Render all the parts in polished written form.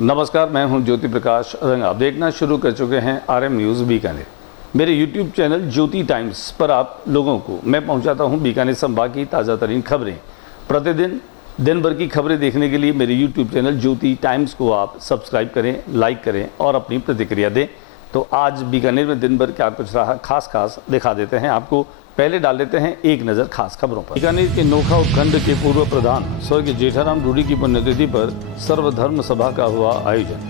नमस्कार, मैं हूं ज्योति प्रकाश रंग। आप देखना शुरू कर चुके हैं आरएम न्यूज़ बीकानेर। मेरे यूट्यूब चैनल ज्योति टाइम्स पर आप लोगों को मैं पहुंचाता हूं बीकानेर संभाग की ताज़ा तरीन खबरें। प्रतिदिन दिन भर की खबरें देखने के लिए मेरे यूट्यूब चैनल ज्योति टाइम्स को आप सब्सक्राइब करें, लाइक करें और अपनी प्रतिक्रिया दें। तो आज बीकानेर में दिन भर क्या कुछ रहा खास दिखा देते हैं आपको। पहले डाल लेते हैं एक नज़र खास खबरों पर। बीकानेर के नोखा उपखंड के पूर्व प्रधान स्वर्गीय जेठाराम डूडी की पुण्यतिथि पर सर्वधर्म सभा का हुआ आयोजन।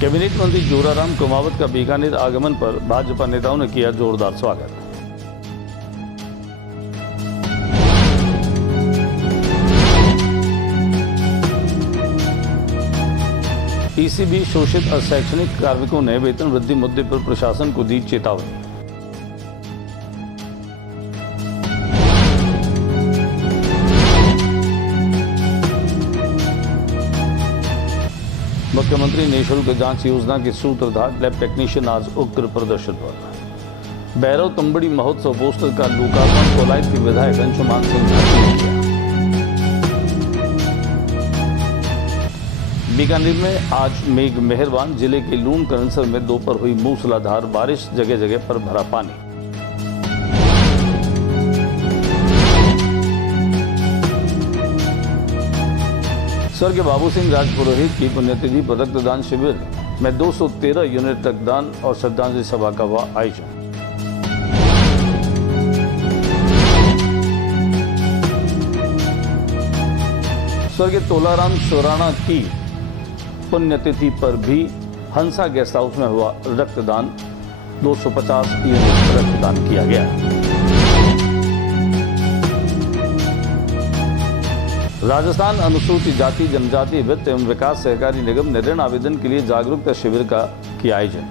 कैबिनेट मंत्री जोराराम कुमावत का बीकानेर आगमन पर भाजपा नेताओं ने किया जोरदार स्वागत। ईसीबी शोषित अशैक्षणिक कार्मिकों ने वेतन वृद्धि मुद्दे पर प्रशासन को दी चेतावनी। मुख्यमंत्री निःशुल्क जांच योजना के सूत्रधार लैब टेक्नीशियन आज उग्र प्रदर्शन पर। भैरव तंबड़ी महोत्सव पोस्टर का लोकार्पण कोलायत के विधायक अंशुमान सिंह ने किया। बीकानेर में आज मेघ मेहरबान। जिले के लूण करनसर में दोपहर हुई मूसलाधार बारिश, जगह जगह पर भरा पानी। स्वर्गीय बाबू सिंह राजपुरोहित की पुण्यतिथि पर रक्तदान शिविर में 213 यूनिट रक्तदान और श्रद्धांजलि सभा का हुआ आयोजन। स्वर्गीय तोलाराम शोराणा की पुण्यतिथि पर भी हंसा गेस्ट हाउस में हुआ रक्तदान। 250 यूनिट रक्तदान किया गया। राजस्थान अनुसूचित जाति जनजाति वित्त एवं विकास सहकारी निगम ने ऋण आवेदन के लिए जागरूकता शिविर का किया आयोजन।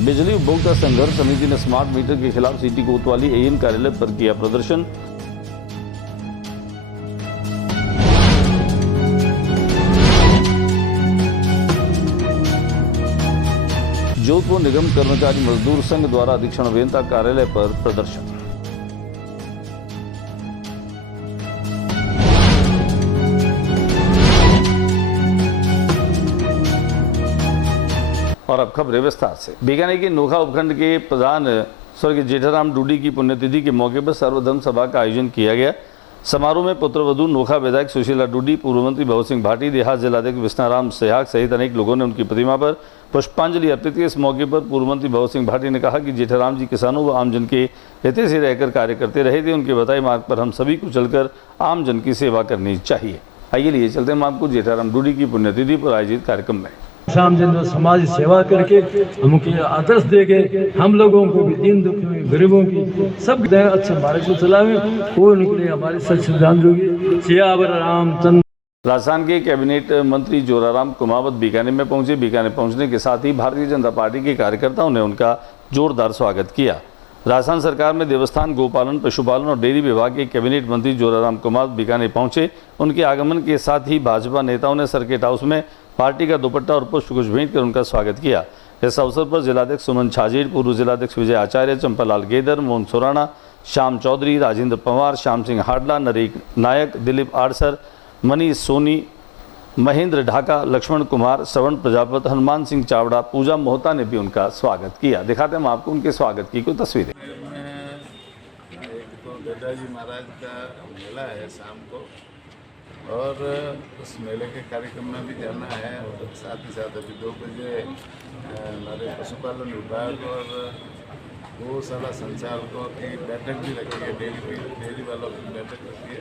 बिजली उपभोक्ता संघर्ष समिति ने स्मार्ट मीटर के खिलाफ सिटी कोतवाली एएम कार्यालय पर किया प्रदर्शन। जोधपुर निगम कर्मचारी मजदूर संघ द्वारा अधीक्षण अभियंता कार्यालय पर प्रदर्शन। और अब खबरें विस्तार से। बीकानेर के नोखा उपखंड के प्रधान स्वर्गीय जेठाराम डूडी की पुण्यतिथि के मौके पर सर्वधर्म सभा का आयोजन किया गया। समारोह में पुत्रवधू नोखा विधायक सुशीला डूडी, पूर्व मंत्री भव सिंह भाटी, देहात जिलाध्यक्ष विष्णाराम सेहाग सहित अनेक लोगों ने उनकी प्रतिमा पर पुष्पांजलि अर्पित की। इस मौके पर पूर्व मंत्री भव सिंह भाटी ने कहा कि जेठाराम जी किसानों व आमजन के हित से रहकर कार्य करते रहे थे। उनके बताए मार्ग पर हम सभी को चलकर आमजन की सेवा करनी चाहिए। आइए लिए चलते हैं आपको जेठाराम डूडी की पुण्यतिथि पर आयोजित कार्यक्रम में। शाम दिन समाज सेवा करके हमको आदर्श देके हम लोगों को भी दीन दुखियों गरीबों की सब अच्छे भारत को चलावे। वो निकले हमारे सच सिद्धांत जोगी सियावर रामचंद्र। राजस्थान के कैबिनेट मंत्री जोराराम कुमावत बीकानेर में पहुंचे। बीकानेर पहुंचने के साथ ही भारतीय जनता पार्टी के कार्यकर्ताओं ने उनका जोरदार स्वागत किया। राजस्थान सरकार में देवस्थान, गोपालन, पशुपालन और डेयरी विभाग के कैबिनेट मंत्री जोराराम कुमावत बीकानेर पहुंचे। उनके आगमन के साथ ही भाजपा नेताओं ने सर्किट हाउस में पार्टी का दुपट्टा और पुष्पगुच्छ भेंट कर उनका स्वागत किया। इस अवसर पर जिलाध्यक्ष सुमन छाजेड़, पूर्व जिलाध्यक्ष विजय आचार्य, चंपालाल गेदर, मोहन सोराणा, श्याम चौधरी, राजेंद्र पवार, श्याम सिंह हाडला, नरेश नायक, दिलीप आड़सर, मनीष सोनी, महेंद्र ढाका, लक्ष्मण कुमार, श्रवण प्रजापत, हनुमान सिंह चावड़ा, पूजा मोहता ने भी उनका स्वागत किया। दिखाते हैं हम आपको उनके स्वागत की कुछ तस्वीरें। दादाजी महाराज का मेला है शाम को और उस मेले के कार्यक्रम में भी जाना है। और साथ ही साथ अभी 2 बजे हमारे पशुपालन विभाग और गौशाला संचालकों की बैठक भी रखी है। डेयरी वालों की बैठक रखी है।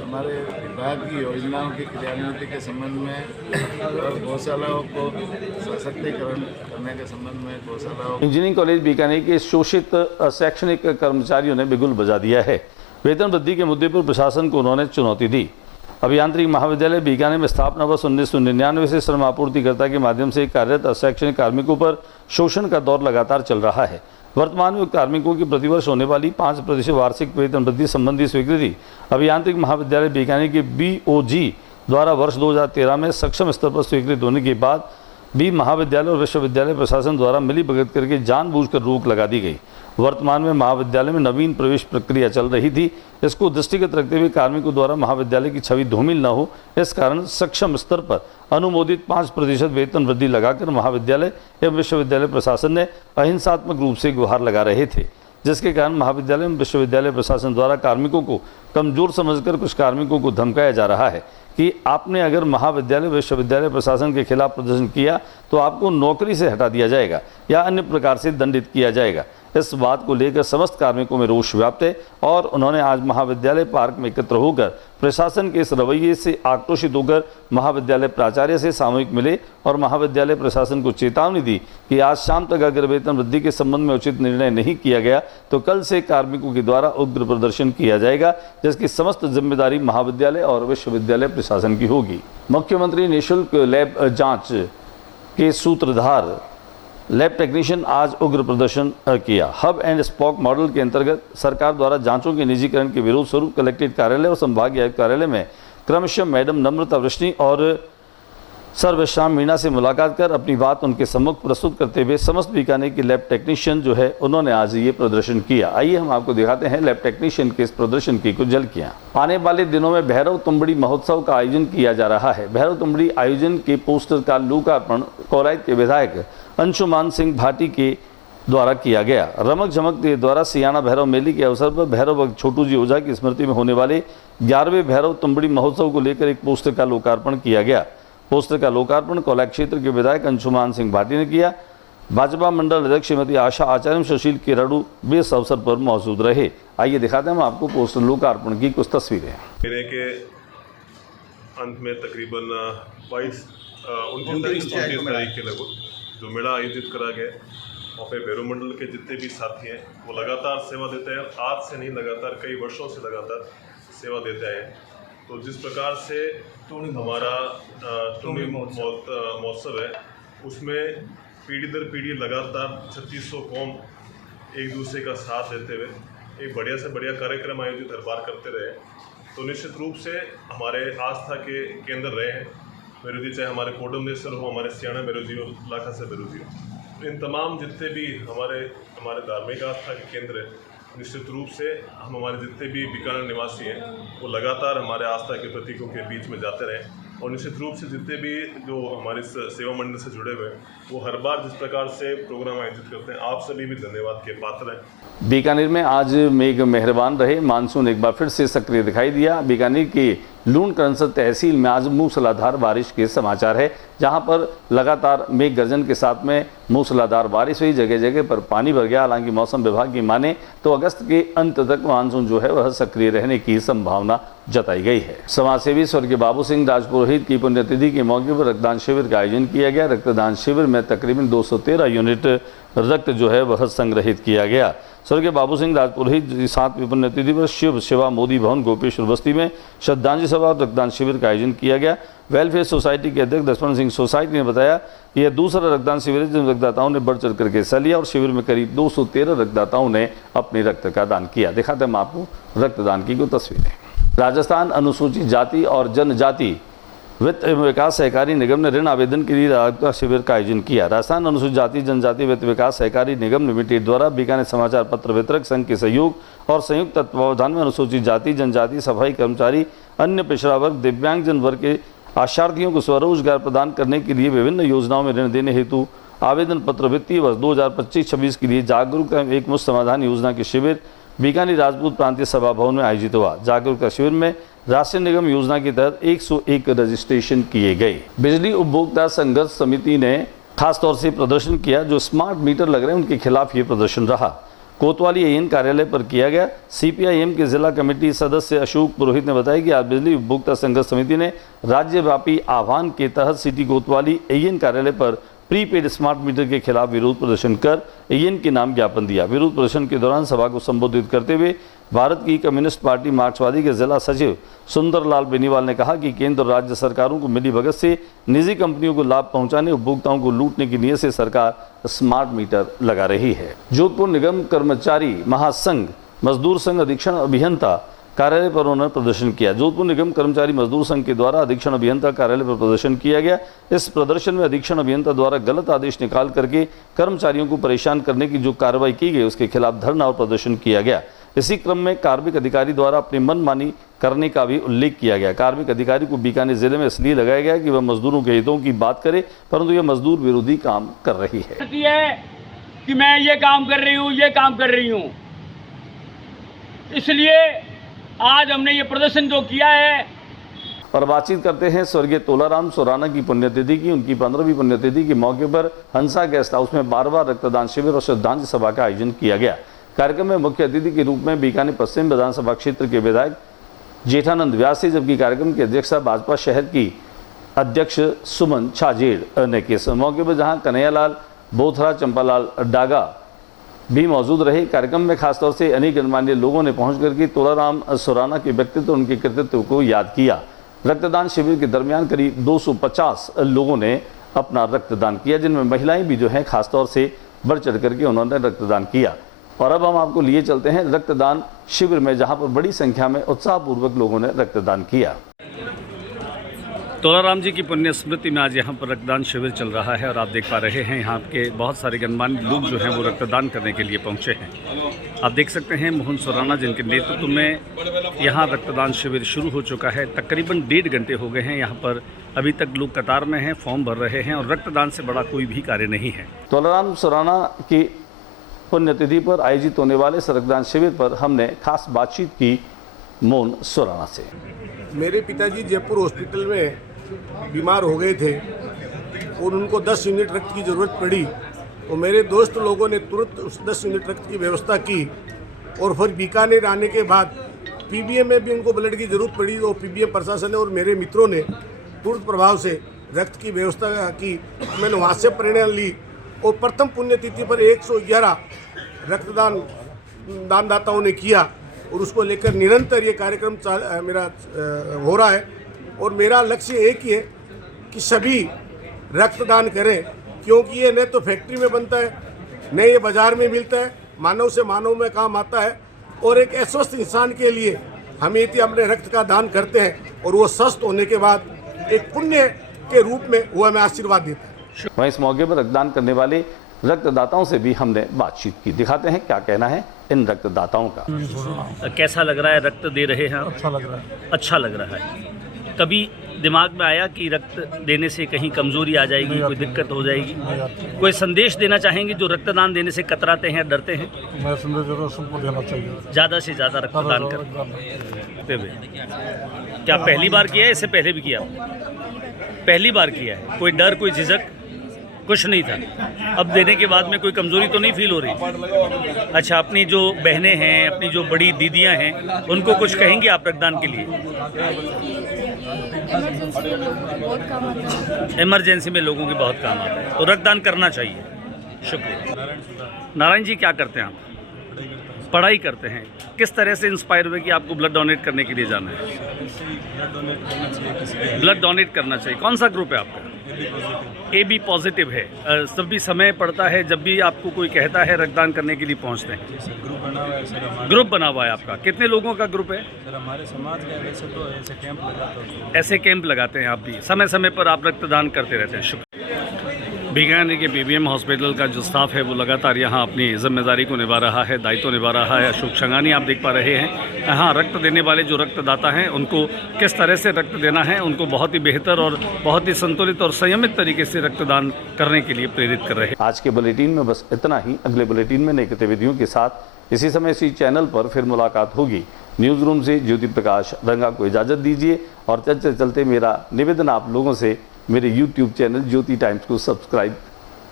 हमारे विभाग की योजनाओं की क्रियान्विति के संबंध में और गौशालाओं को सशक्तिकरण करने के संबंध में गौशालाओं। इंजीनियरिंग कॉलेज बीकानेर के शोषित शैक्षणिक कर्मचारियों ने बिगुल बजा दिया है। वेतन वृद्धि के मुद्दे पर प्रशासन को उन्होंने चुनौती दी। अभियांत्रिक महाविद्यालय बीकानेर में स्थापना वर्ष 1999 से श्रम आपूर्तिकर्ता के माध्यम से कार्यरत अशैक्षणिक कार्मिकों पर शोषण का दौर लगातार चल रहा है। वर्तमान में कार्मिकों की प्रतिवर्ष होने वाली 5% वार्षिक वेतन वृद्धि संबंधी स्वीकृति अभियांत्रिक महाविद्यालय बीकानेर के BOG द्वारा वर्ष 2013 में सक्षम स्तर पर स्वीकृत होने के बाद भी महाविद्यालय और विश्वविद्यालय प्रशासन द्वारा मिलीभगत करके जानबूझकर रोक लगा दी गई। वर्तमान में महाविद्यालय में नवीन प्रवेश प्रक्रिया चल रही थी। इसको दृष्टिगत रखते हुए कार्मिकों द्वारा महाविद्यालय की छवि धूमिल न हो, इस कारण सक्षम स्तर पर अनुमोदित 5% वेतन वृद्धि लगाकर महाविद्यालय एवं विश्वविद्यालय प्रशासन ने अहिंसात्मक रूप से गुहार लगा रहे थे, जिसके कारण महाविद्यालय एवं विश्वविद्यालय प्रशासन द्वारा कार्मिकों को कमजोर समझकर कुछ कार्मिकों को धमकाया जा रहा है कि आपने अगर महाविद्यालय विश्वविद्यालय प्रशासन के खिलाफ प्रदर्शन किया तो आपको नौकरी से हटा दिया जाएगा या अन्य प्रकार से दंडित किया जाएगा। इस बात को लेकर समस्त कार्मिकों में रोष व्याप्त है और उन्होंने आज महाविद्यालय पार्क में एकत्र होकर प्रशासन के इस रवैये से आक्रोशित होकर महाविद्यालय प्राचार्य से सामूहिक मिले और महाविद्यालय प्रशासन को चेतावनी दी कि आज शाम तक अगर वेतन वृद्धि के संबंध में उचित निर्णय नहीं किया गया तो कल से कार्मिकों के द्वारा उग्र प्रदर्शन किया जाएगा, जिसकी समस्त जिम्मेदारी महाविद्यालय और विश्वविद्यालय प्रशासन की होगी। मुख्यमंत्री निःशुल्क लैब जाँच के सूत्रधार लैब टेक्नीशियन आज उग्र प्रदर्शन किया। हब एंड स्पॉक मॉडल के अंतर्गत सरकार द्वारा जांचों के निजीकरण के विरोध स्वरूप कलेक्ट्रेट कार्यालय और संभागीय आयुक्त कार्यालय में क्रमशः मैडम नम्रता वृष्णि और सर विश्राम मीणा से मुलाकात कर अपनी बात उनके सम्मुख प्रस्तुत करते हुए समस्त बीकानेर के लैब टेक्नीशियन जो है उन्होंने आज ये प्रदर्शन किया। आइए हम आपको दिखाते हैं लैब टेक्नीशियन के इस प्रदर्शन की कुछ झलकियां। आने वाले दिनों में भैरव तुंबड़ी महोत्सव का आयोजन किया जा रहा है। भैरव तुंबड़ी आयोजन के पोस्टर का लोकार्पण कोलायत के विधायक अंशुमान सिंह भाटी के द्वारा किया गया। रमक झमक के द्वारा सियाना भैरव मेले के अवसर पर भैरव भक्त छोटू जी ओझा की स्मृति में होने वाले 11वें भैरव तुंबड़ी महोत्सव को लेकर एक पोस्टर का लोकार्पण किया गया। पोस्टर का लोकार्पण कोलायत क्षेत्र के विधायक अंशुमान सिंह भाटी ने किया। भाजपा मंडल अध्यक्ष श्रीमती आशा आचार्य सुशील केराडू भी इस अवसर पर मौजूद रहे। आइए दिखाते हैं हम आपको पोस्टर लोकार्पण की कुछ तस्वीरें। महीने के अंत में तकरीबन 29 तारीख के लगभग जो मेला आयोजित करा गया, वहाँ पे भैरव मंडल के जितने भी साथी हैं वो लगातार सेवा देते हैं। आज से नहीं, लगातार कई वर्षों से लगातार सेवा देते हैं। तो जिस प्रकार से हमारा टूणी महोत्सव है, उसमें पीढ़ी दर पीढ़ी लगातार 3600 कौम एक दूसरे का साथ देते हुए एक बढ़िया से बढ़िया कार्यक्रम आयोजित हर बार करते रहे। तो निश्चित रूप से हमारे आस्था के केंद्र रहे हैं भैरव जी, चाहे हमारे कोडमनेश्वर हो, हमारे सियाना भैरव जी हो, लाखा से भैरव जी हो। इन तमाम जितने भी हमारे धार्मिक आस्था के केंद्र हैं, निश्चित रूप से हम हमारे जितने भी बीकानेर निवासी हैं वो लगातार हमारे आस्था के प्रतीकों के बीच में जाते रहें और निश्चित रूप से जितने भी जो हमारे सेवा मंडल से जुड़े हुए हैं वो हर बार जिस प्रकार से प्रोग्राम आयोजित करते हैं, आप सभी भी धन्यवाद के पात्र हैं। बीकानेर में आज मेघ मेहरबान रहे। मानसून एक बार फिर से सक्रिय दिखाई दिया। बीकानेर की लूण करंसर तहसील में आज मूसलाधार बारिश के समाचार है, जहां पर लगातार मेघ गर्जन के साथ में मूसलाधार बारिश हुई। जगह जगह पर पानी भर गया। हालांकि मौसम विभाग की माने तो अगस्त के अंत तक मानसून जो है वह सक्रिय रहने की संभावना जताई गई है। समाजसेवी स्वर्गीय बाबू सिंह राजपुरोहित की पुण्यतिथि के मौके पर रक्तदान शिविर का आयोजन किया गया। रक्तदान शिविर में तकरीबन 213 यूनिट रक्त जो है वह संग्रहित किया गया। स्वर्गीय बाबू सिंह राजपुरोहित की 7वीं पुण्यतिथि पर शिव सेवा मोदी भवन गोपेश्वर बस्ती में श्रद्धांजलि सभा और रक्तदान शिविर का आयोजन किया गया। वेलफेयर सोसाइटी के अध्यक्ष लक्ष्मण सिंह सोसाइटी ने बताया कि यह दूसरा रक्तदान शिविर है जिसमें रक्तदाताओं ने बढ़ चढ़ करके हिस्सा लिया और शिविर में करीब 213 रक्तदाताओं ने अपने रक्त का दान किया। दिखाते हैं हम आपको रक्तदान की कुछ तस्वीरें। राजस्थान अनुसूचित जाति और जनजाति वित्त एवं विकास सहकारी निगम ने ऋण आवेदन के लिए जागरूकता शिविर का आयोजन किया। राजस्थान अनुसूचित जाति जनजाति वित्त विकास सहकारी निगम लिमिटेड द्वारा बीकानेर समाचार पत्र वितरक संघ के सहयोग और संयुक्त तत्वावधान में अनुसूचित जाति जनजाति सफाई कर्मचारी अन्य पिछड़ा वर्ग दिव्यांगजन वर्ग के आशार्थियों को स्वरोजगार प्रदान करने के लिए विभिन्न योजनाओं में ऋण देने हेतु आवेदन पत्र वित्तीय वर्ष 2025-26 के लिए जागरूकता एवं एकमुश्त समाधान योजना के शिविर बीकानेर राजपूत प्रांतीय सभा भवन में आयोजित हुआ। जागरूकता शिविर में राष्ट्रीय निगम योजना के तहत 101 रजिस्ट्रेशन किए गए। बिजली उपभोक्ता संघर्ष समिति ने खासतौर से प्रदर्शन किया। जो स्मार्ट मीटर लग रहे हैं उनके खिलाफ ये प्रदर्शन रहा। कोतवाली एएन कार्यालय पर किया गया। सीपीआईएम के जिला कमेटी सदस्य अशोक पुरोहित ने बताया कि आज बिजली उपभोक्ता संघर्ष समिति ने राज्यव्यापी आह्वान के तहत सिटी कोतवाली एएन कार्यालय पर प्रीपेड स्मार्ट मीटर के खिलाफ विरोध प्रदर्शन कर एएन के नाम ज्ञापन दिया। विरोध प्रदर्शन के दौरान सभा को संबोधित करते हुए भारत की कम्युनिस्ट पार्टी मार्क्सवादी के जिला सचिव सुंदरलाल बेनीवाल ने कहा कि केंद्र और राज्य सरकारों को मिलीभगत से निजी कंपनियों को लाभ पहुंचाने, उपभोक्ताओं को लूटने की नीयत से सरकार स्मार्ट मीटर लगा रही है। जोधपुर निगम कर्मचारी महासंघ मजदूर संघ अधीक्षण अभियंता कार्यालय पर उन्होंने प्रदर्शन किया। जोधपुर निगम कर्मचारी मजदूर संघ के द्वारा अधीक्षण अभियंता कार्यालय पर प्रदर्शन किया गया। इस प्रदर्शन में अधीक्षण अभियंता द्वारा गलत आदेश निकाल करके कर्मचारियों को परेशान करने की जो कार्रवाई की गई उसके खिलाफ धरना और प्रदर्शन किया गया। इसी क्रम में कार्मिक अधिकारी द्वारा अपनी मनमानी करने का भी उल्लेख किया गया। कार्मिक अधिकारी को बीकानेर जिले में इसलिए लगाया गया कि वह मजदूरों के हितों की बात करे, परंतु यह मजदूर विरोधी काम कर रही है कि मैं ये काम कर रही हूँ, ये काम कर रही हूँ, इसलिए आज हमने ये प्रदर्शन जो किया है। और बातचीत करते हैं स्वर्गीय तोलाराम सुराना की पुण्यतिथि की। उनकी 15वीं पुण्यतिथि के मौके पर हंसा गेस्ट हाउस में बार-बार रक्तदान शिविर और श्रद्धांजलि सभा का आयोजन किया गया। कार्यक्रम में मुख्य अतिथि के रूप में बीकानेर पश्चिम विधानसभा क्षेत्र के विधायक जेठानंद व्यास थे, जबकि कार्यक्रम की अध्यक्षता भाजपा शहर की अध्यक्ष सुमन छाजेड़ ने की। इस मौके पर जहां कन्हैयालाल बोथरा, चंपालाल डागा भी मौजूद रहे। कार्यक्रम में खासतौर से अनेक गणमान्य लोगों ने पहुंच करके तोलाराम सुराना के व्यक्तित्व, उनके कृतित्व को याद किया। रक्तदान शिविर के दरमियान करीब 250 लोगों ने अपना रक्तदान किया, जिनमें महिलाएं भी जो हैं खासतौर से बढ़ चढ़ करके उन्होंने रक्तदान किया। और अब हम आपको लिए चलते हैं रक्तदान शिविर में, जहां पर बड़ी संख्या में उत्साहपूर्वक लोगों ने रक्तदान किया। तोलाराम जी की पुण्य स्मृति में आज यहाँ पर रक्तदान शिविर चल रहा है और आप देख पा रहे हैं यहाँ के बहुत सारे गणमान्य लोग जो हैं वो रक्तदान करने के लिए पहुँचे हैं। आप देख सकते हैं मोहन सुराना जिनके नेतृत्व में यहाँ रक्तदान शिविर शुरू हो चुका है। तकरीबन 1.5 घंटे हो गए हैं यहाँ पर, अभी तक लोग कतार में हैं, फॉर्म भर रहे हैं और रक्तदान से बड़ा कोई भी कार्य नहीं है। तोलाराम सुराना की पुण्यतिथि पर आयोजित होने वाले इस रक्तदान शिविर पर हमने खास बातचीत की मोहन सुराना से। मेरे पिताजी जयपुर हॉस्पिटल में बीमार हो गए थे और उनको 10 यूनिट रक्त की ज़रूरत पड़ी, तो मेरे दोस्त लोगों ने तुरंत उस 10 यूनिट रक्त की व्यवस्था की। और फिर बीकानेर आने के बाद पीबीएम में भी उनको ब्लड की ज़रूरत पड़ी, तो पीबीएम प्रशासन और मेरे मित्रों ने तुरंत प्रभाव से रक्त की व्यवस्था की। मैंने वहाँ से प्रेरणा ली और प्रथम पुण्यतिथि पर 111 रक्तदान दानदाताओं ने किया और उसको लेकर निरंतर ये कार्यक्रम मेरा हो रहा है। और मेरा लक्ष्य एक ही है कि सभी रक्तदान करें, क्योंकि ये न तो फैक्ट्री में बनता है, न ये बाज़ार में मिलता है, मानव से मानव में काम आता है। और एक अस्वस्थ इंसान के लिए हम यदि अपने रक्त का दान करते हैं और वो स्वस्थ होने के बाद एक पुण्य के रूप में वो हमें आशीर्वाद देता है। वहीं इस मौके पर रक्तदान करने वाले रक्तदाताओं से भी हमने बातचीत की। दिखाते हैं क्या कहना है इन रक्तदाताओं का। कैसा लग रहा है रक्त दे रहे हैं? अच्छा लग रहा है। अच्छा लग रहा है। कभी दिमाग में आया कि रक्त देने से कहीं कमजोरी आ जाएगी, कोई दिक्कत हो जाएगी? कोई संदेश देना चाहेंगे जो रक्तदान देने से कतराते हैं, डरते हैं? मैं संदेश जरूर सबको देना चाहिए, ज़्यादा से ज़्यादा रक्तदान करते हुए। क्या पहली बार किया है, इससे पहले भी किया? पहली बार किया है। कोई डर, कोई झिझक कुछ नहीं था? अब देने के बाद में कोई कमजोरी तो नहीं फील हो रही? अच्छा, अपनी जो बहनें हैं, अपनी जो बड़ी दीदियां हैं, उनको कुछ कहेंगे आप रक्तदान के लिए? इमरजेंसी में लोगों के बहुत काम आता है, तो रक्तदान करना चाहिए। शुक्रिया। नारायण जी, क्या करते हैं आप? पढ़ाई करते हैं। किस तरह से इंस्पायर हुए कि आपको ब्लड डोनेट करने के लिए जाना है? ब्लड डोनेट करना चाहिए। कौन सा ग्रुप है आपका? AB पॉजिटिव है। सभी समय पड़ता है जब भी आपको कोई कहता है रक्तदान करने के लिए पहुंचते हैं? ग्रुप बना हुआ है आपका? कितने लोगों का ग्रुप है? सर, हमारे समाज का वैसे तो ऐसे कैंप लगाते हैं। ऐसे कैंप लगाते हैं आप भी? समय समय पर आप रक्तदान करते रहते हैं। शुक्रिया। बीकानेर के PBM हॉस्पिटल का जो स्टाफ है वो लगातार यहाँ अपनी जिम्मेदारी को निभा रहा है, दायित्व निभा रहा है। अशोक छंगानी आप देख पा रहे हैं। यहाँ रक्त देने वाले जो रक्तदाता हैं उनको किस तरह से रक्त देना है, उनको बहुत ही बेहतर और बहुत ही संतुलित और संयमित तरीके से रक्तदान करने के लिए प्रेरित कर रहे हैं। आज के बुलेटिन में बस इतना ही। अगले बुलेटिन में नई गतिविधियों के साथ इसी समय इसी चैनल पर फिर मुलाकात होगी। न्यूज़ रूम से ज्योति प्रकाश रंगा को इजाज़त दीजिए और चलते चलते मेरा निवेदन आप लोगों से, मेरे YouTube चैनल ज्योति टाइम्स को सब्सक्राइब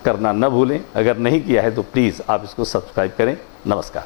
करना न भूलें। अगर नहीं किया है तो प्लीज़ आप इसको सब्सक्राइब करें। नमस्कार।